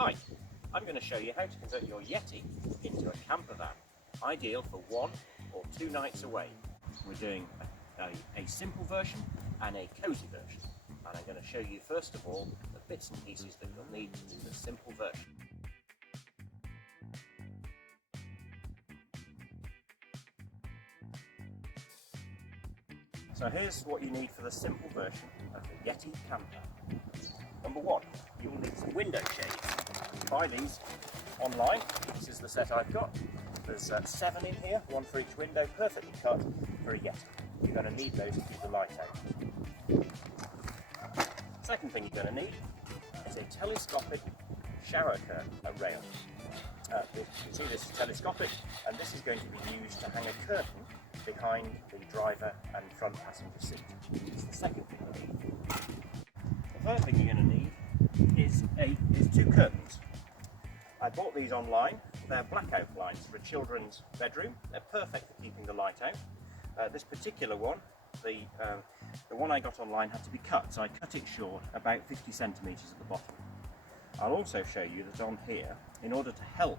Hi, I'm going to show you how to convert your Yeti into a camper van, ideal for 1 or 2 nights away. We're doing a simple version and a cosy version, and I'm going to show you first of all the bits and pieces that you'll need to do the simple version. So here's what you need for the simple version of the Yeti camper. Number 1, you'll need some window shades. You buy these online. This is the set I've got. There's 7 in here, 1 for each window, perfectly cut for a Yeti. You're going to need those to keep the light out. Second thing you're going to need is a telescopic shower curtain, a rail. You can see this is telescopic, and this is going to be used to hang a curtain behind the driver and front passenger seat. It's the second thing you need. The third thing you're going to need is 2 curtains. I bought these online. They're blackout blinds for a children's bedroom. They're perfect for keeping the light out. This particular one, the one I got online, had to be cut, so I cut it short, about 50 centimetres at the bottom. I'll also show you that on here, in order to help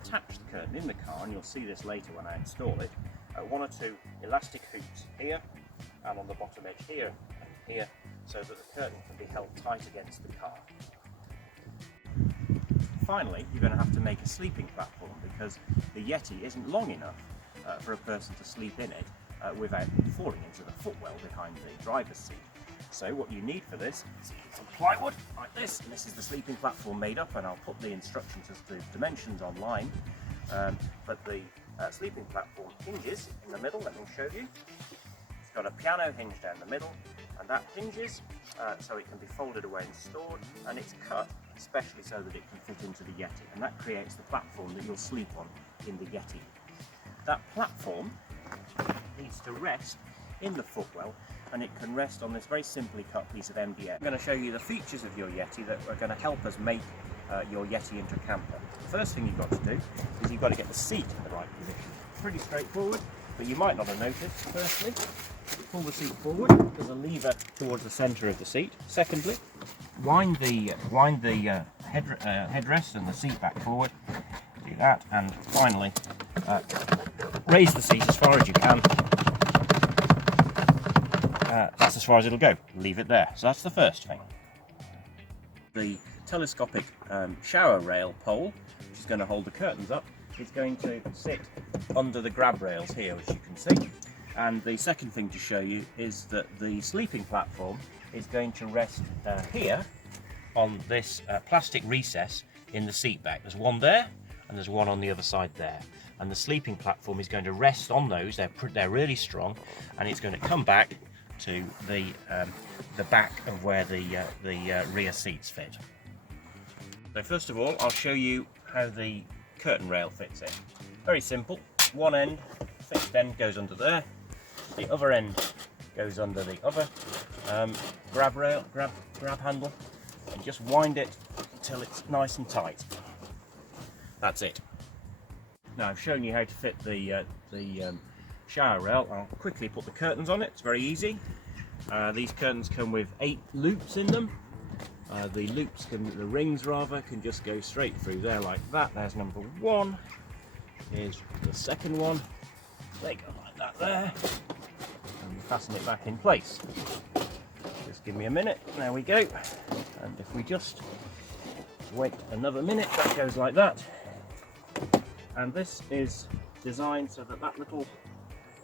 attach the curtain in the car, and you'll see this later when I install it, 1 or 2 elastic hoops here and on the bottom edge here and here, so that the curtain can be held tight against the car. Finally, you're going to have to make a sleeping platform, because the Yeti isn't long enough for a person to sleep in it without falling into the footwell behind the driver's seat. So what you need for this is some plywood like this, and this is the sleeping platform made up, and I'll put the instructions as to dimensions online. But the sleeping platform hinges in the middle. Let me show you. It's got a piano hinge down the middle, and that hinges so it can be folded away and stored, and it's cut especially so that it can fit into the Yeti, and that creates the platform that you'll sleep on in the Yeti. That platform needs to rest in the footwell, and it can rest on this very simply cut piece of MDF. I'm going to show you the features of your Yeti that are going to help us make your Yeti into a camper. The first thing you've got to do is you've got to get the seat in the right position. Pretty straightforward, but you might not have noticed. Firstly, pull the seat forward. There's a lever towards the centre of the seat. Secondly, wind the headrest and the seat back forward. Do that, and finally, raise the seat as far as you can. That's as far as it'll go. Leave it there. So that's the first thing. The telescopic shower rail pole, which is going to hold the curtains up, is going to sit under the grab rails here, which you can see. And the second thing to show you is that the sleeping platform is going to rest here on this plastic recess in the seat back. There's one there, and there's one on the other side there. And the sleeping platform is going to rest on those. They're really strong, and it's going to come back to the back of where the rear seats fit. So first of all, I'll show you how the curtain rail fits in. Very simple. One end, fixed end, goes under there. The other end goes under the other grab handle, and just wind it until it's nice and tight. That's it. Now I've shown you how to fit the shower rail. I'll quickly put the curtains on it. It's very easy. These curtains come with 8 loops in them. The rings can just go straight through there like that. There's number 1. Here's the second one. They go like that there. And you fasten it back in place. Just give me a minute. There we go. And if we just wait another minute, that goes like that. And this is designed so that that little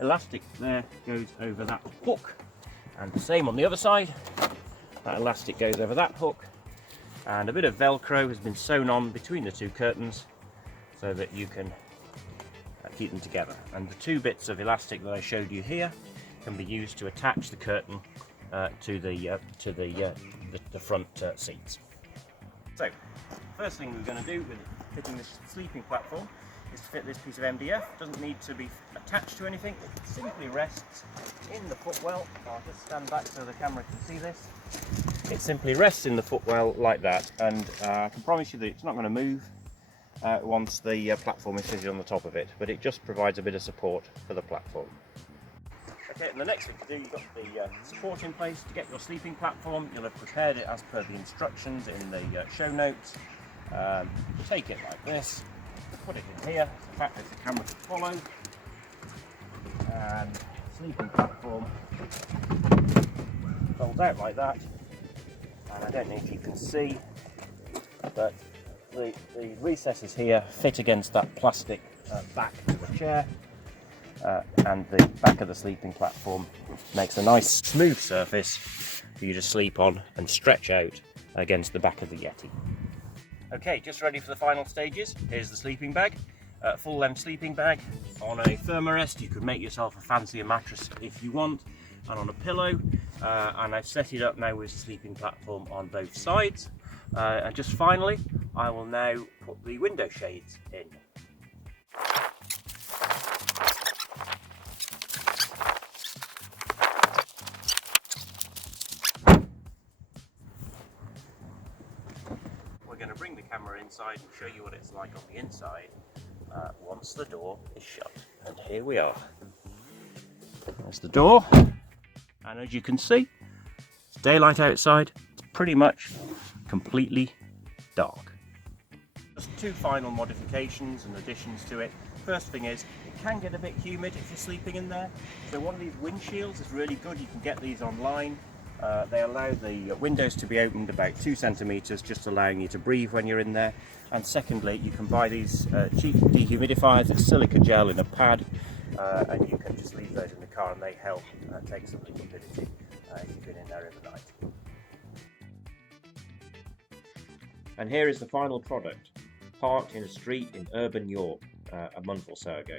elastic there goes over that hook, and the same on the other side. That elastic goes over that hook, and a bit of Velcro has been sewn on between the 2 curtains so that you can keep them together. And the 2 bits of elastic that I showed you here can be used to attach the curtain to the front seats. So, first thing we're going to do with fitting this sleeping platform is to fit this piece of MDF. It doesn't need to be attached to anything. It simply rests in the footwell. I'll just stand back so the camera can see this. It simply rests in the footwell like that, and I can promise you that it's not going to move once the platform is fitted on the top of it, but it just provides a bit of support for the platform. Okay, and the next thing to do, you've got the support in place to get your sleeping platform. You'll have prepared it as per the instructions in the show notes. take it like this, put it in here. In fact, there's a camera to follow, and sleeping platform folds out like that. And I don't know if you can see, but the recesses here fit against that plastic back of the chair, and the back of the sleeping platform makes a nice smooth surface for you to sleep on and stretch out against the back of the Yeti. Okay, just ready for the final stages. Here's the sleeping bag, full length sleeping bag. On a thermarest, you could make yourself a fancier mattress if you want, and on a pillow, and I've set it up now with the sleeping platform on both sides. And just finally, I will now put the window shades in. We're going to bring the camera inside and show you what it's like on the inside once the door is shut. And here we are. There's the door, and as you can see, it's daylight outside. It's pretty much completely dark. Just two final modifications and additions to it. First thing is, it can get a bit humid if you're sleeping in there. So one of these windshields is really good. You can get these online. They allow the windows to be opened about 2 centimeters, just allowing you to breathe when you're in there. And secondly, you can buy these cheap dehumidifiers. It's silica gel in a pad, and you can just leave those in the car, and they help take some of the humidity if you've been in there overnight. And here is the final product, parked in a street in urban York a month or so ago.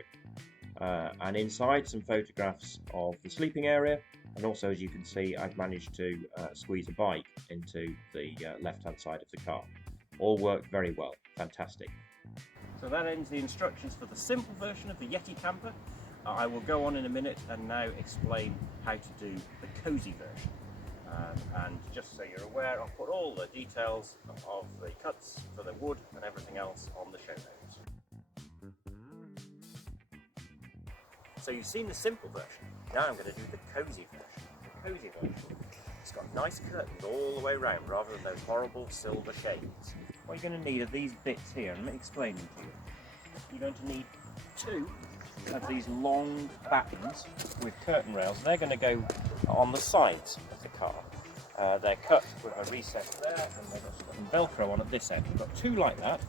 And inside, some photographs of the sleeping area, and also, as you can see, I've managed to squeeze a bike into the left-hand side of the car. All worked very well, fantastic. So that ends the instructions for the simple version of the Yeti camper. I will go on in a minute and now explain how to do the cosy version. And just so you're aware, I'll put all the details of the cuts for the wood and everything else on the show notes. So you've seen the simple version. Now I'm going to do the cosy version. The cosy version, it's got nice curtains all the way around rather than those horrible silver shades. What you're going to need are these bits here, and let me explain them to you. You're going to need 2 of these long battens with curtain rails. They're going to go on the sides of the car. They're cut with a recess there, and they've got some Velcro on at this end. We've got 2 like that,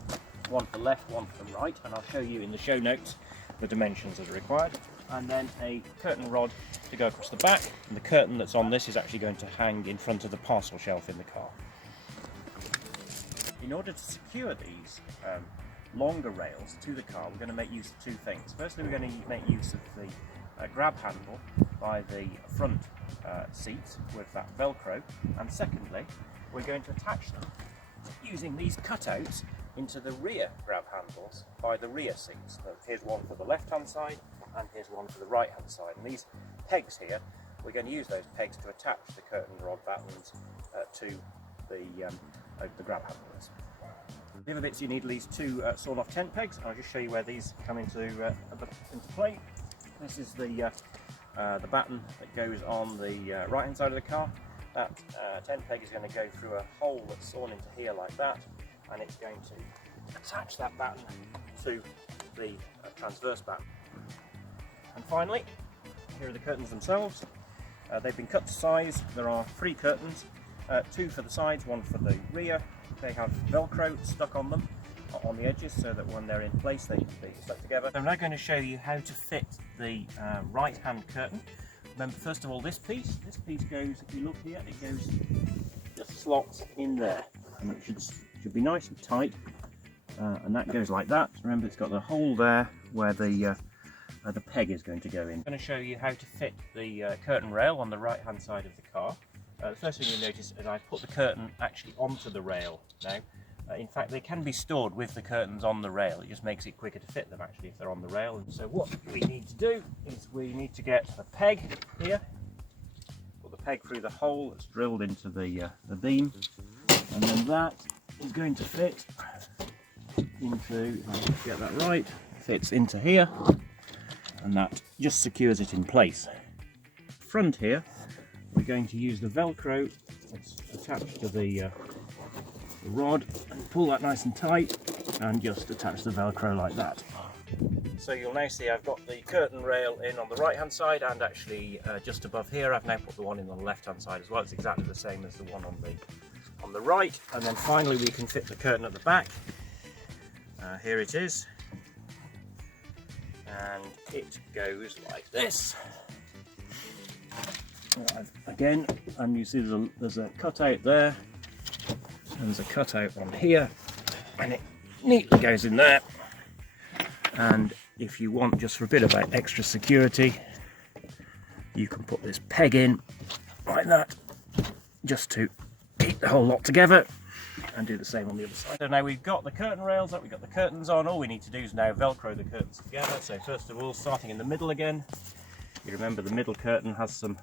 one for the left, one for the right, and I'll show you in the show notes the dimensions that are required. And then a curtain rod to go across the back, and the curtain that's on this is actually going to hang in front of the parcel shelf in the car. In order to secure these longer rails to the car, we're going to make use of 2 things. Firstly, we're going to make use of the grab handle by the front seats with that Velcro, and secondly, we're going to attach them using these cutouts into the rear grab handles by the rear seats. So here's one for the left hand side, and here's one for the right hand side, and these pegs here, we're going to use those pegs to attach the curtain rod battens to the grab handles. The other bits you need are these 2 sawn off tent pegs. I'll just show you where these come into play. This is the batten that goes on the right hand side of the car. That tent peg is going to go through a hole that's sawn into here like that, and it's going to attach that batten to the transverse batten. And finally, here are the curtains themselves. They've been cut to size. There are 3 curtains, 2 for the sides, 1 for the rear. They have Velcro stuck on them on the edges so that when they're in place they can be stuck together. I'm now going to show you how to fit the right hand curtain. Remember, first of all, this piece goes, if you look here, it goes, just slots in there, and it should be nice and tight, and that goes like that. Remember, it's got the hole there where the peg is going to go in. I'm going to show you how to fit the curtain rail on the right hand side of the car. The first thing you'll notice is I put the curtain actually onto the rail now. In fact, they can be stored with the curtains on the rail. It just makes it quicker to fit them actually if they're on the rail. And so what we need to do is we need to get a peg here, put the peg through the hole that's drilled into the beam, and then that is going to fit into, if I can get that right, fits into here, and that just secures it in place. Front here, we're going to use the Velcro that's attached to the the rod and pull that nice and tight, and just attach the Velcro like that. So you'll now see I've got the curtain rail in on the right hand side, and actually just above here I've now put the one in on the left hand side as well. It's exactly the same as the one on the right. And then finally we can fit the curtain at the back. Here it is, and it goes like this. Again, and you see there's a cutout there, and there's a cutout on here, and it neatly goes in there. And if you want, just for a bit of extra security, you can put this peg in like that, just to keep the whole lot together, and do the same on the other side. So now we've got the curtain rails up, we've got the curtains on. All we need to do is now Velcro the curtains together. So first of all, starting in the middle again, you remember the middle curtain has some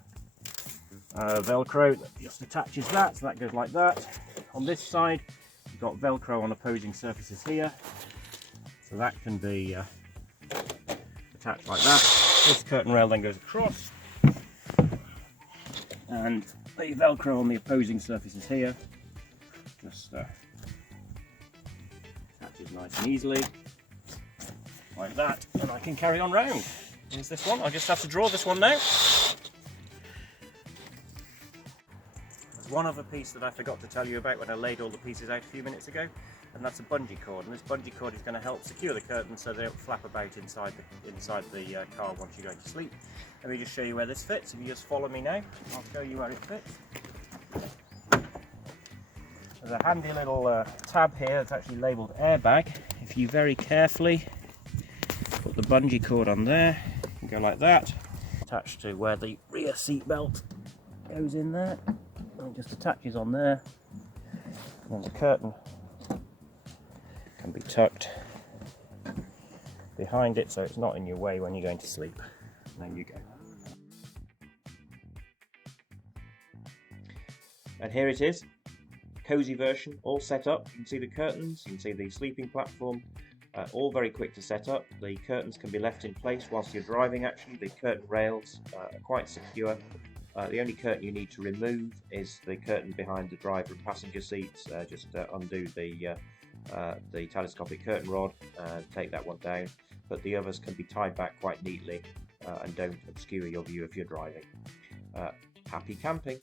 Velcro that just attaches that, so that goes like that. On this side, you've got Velcro on opposing surfaces here, so that can be attached like that. This curtain rail then goes across, and the Velcro on the opposing surfaces here just attaches nice and easily like that, and I can carry on round. Here's this one. I just have to draw this one now. There's one other piece that I forgot to tell you about when I laid all the pieces out a few minutes ago, and that's a bungee cord. And this bungee cord is going to help secure the curtains so they don't flap about inside the car once you're going to sleep. Let me just show you where this fits. If you just follow me now, I'll show you where it fits. There's a handy little tab here that's actually labelled airbag. If you very carefully put the bungee cord on there, you go like that, attached to where the rear seat belt goes in there, and it just attaches on there, and then the curtain can be tucked behind it so it's not in your way when you're going to sleep. There you go. And here it is. Cozy version, all set up. You can see the curtains, you can see the sleeping platform, all very quick to set up. The curtains can be left in place whilst you're driving actually. The curtain rails are quite secure. The only curtain you need to remove is the curtain behind the driver and passenger seats. Just undo the telescopic curtain rod and take that one down. But the others can be tied back quite neatly and don't obscure your view if you're driving. Happy camping!